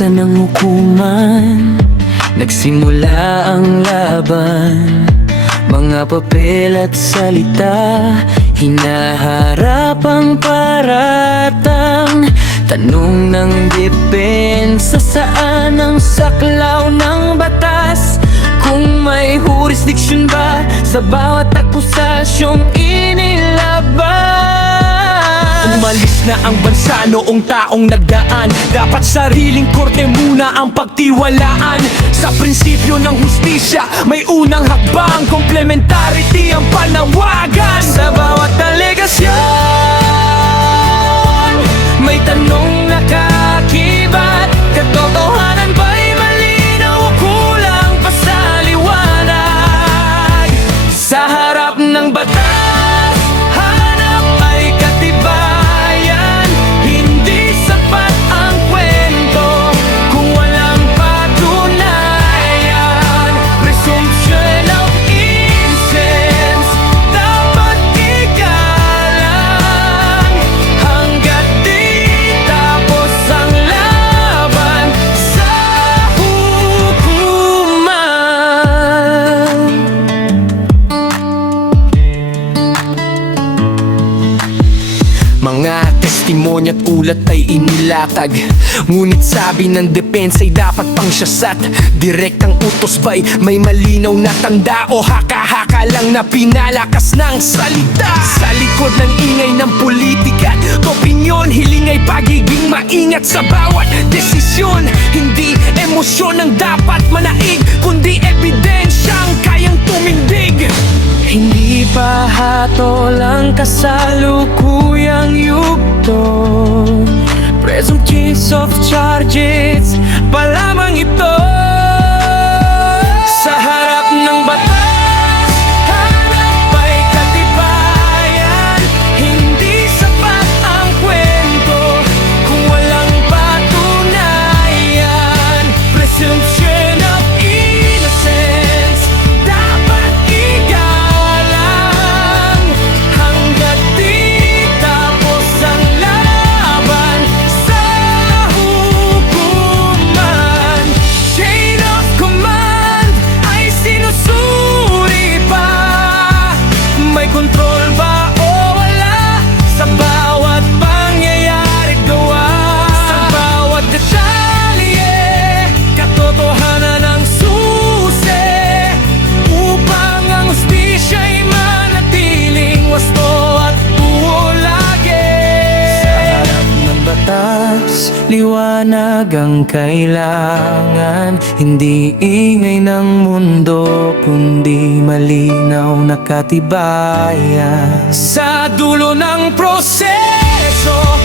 Pag-asa ng hukuman, nagsimula ang laban. Mga papel at salita, hinaharap ang paratang. Tanong ng depensa, saan ang saklaw ng batas? Kung may jurisdiction ba sa bawat akusasyong inilaban? Umalis na ang bansa noong taong nagdaan. Dapat sariling korte muna ang pagtiwalaan. Sa prinsipyo ng hustisya, may unang hakbang. Complementarity ang panawagan. Sa bawat alegasyon, may tanong nakakibat. Katotohanan ba'y malinaw o kulang pa sa liwanag? Sa harap ng batas, hanap ay katibayan. Hindi sapat ang kwento kung walang patunayan. Presumption of innocence dapat igalang hanggat di tapos ang laban sa hukuman. Mga testimonya at ulat ay inilatag, ngunit sabi ng depensa ay dapat pang siyasat. Direktang utos ba'y may malinaw na tanda o haka-haka lang na pinalakas ng salita? Sa likod ng ingay ng politika at opinyon, hiling ay pagiging maingat sa bawat desisyon. Hindi emosyon ang dapat manaig, kundi ebidensyang kayang tumindig. Hindi pa hatol ang kasalukuyang yugto. Presumptions of charges pa lamang ito. Sa harap ng batas, hanap ay katibayan. Hindi sapat ang kwento kung walang patunayan. Presumption of innocence dapat igalang hanggat di tapos ang laban sa hukuman. Chain of command ay sinusuri pa. May kontrol ba o wala sa bawat pangyayari gawa? Sa bawat detalye, katotohanan ang susi upang ang hustisya'y manatiling wasto at buo lagi. Sa harap ng batas, liwanag ang kailangan. Hindi ingay ng mundo, kundi malinaw na katibayan. Sa dulo ng proseso,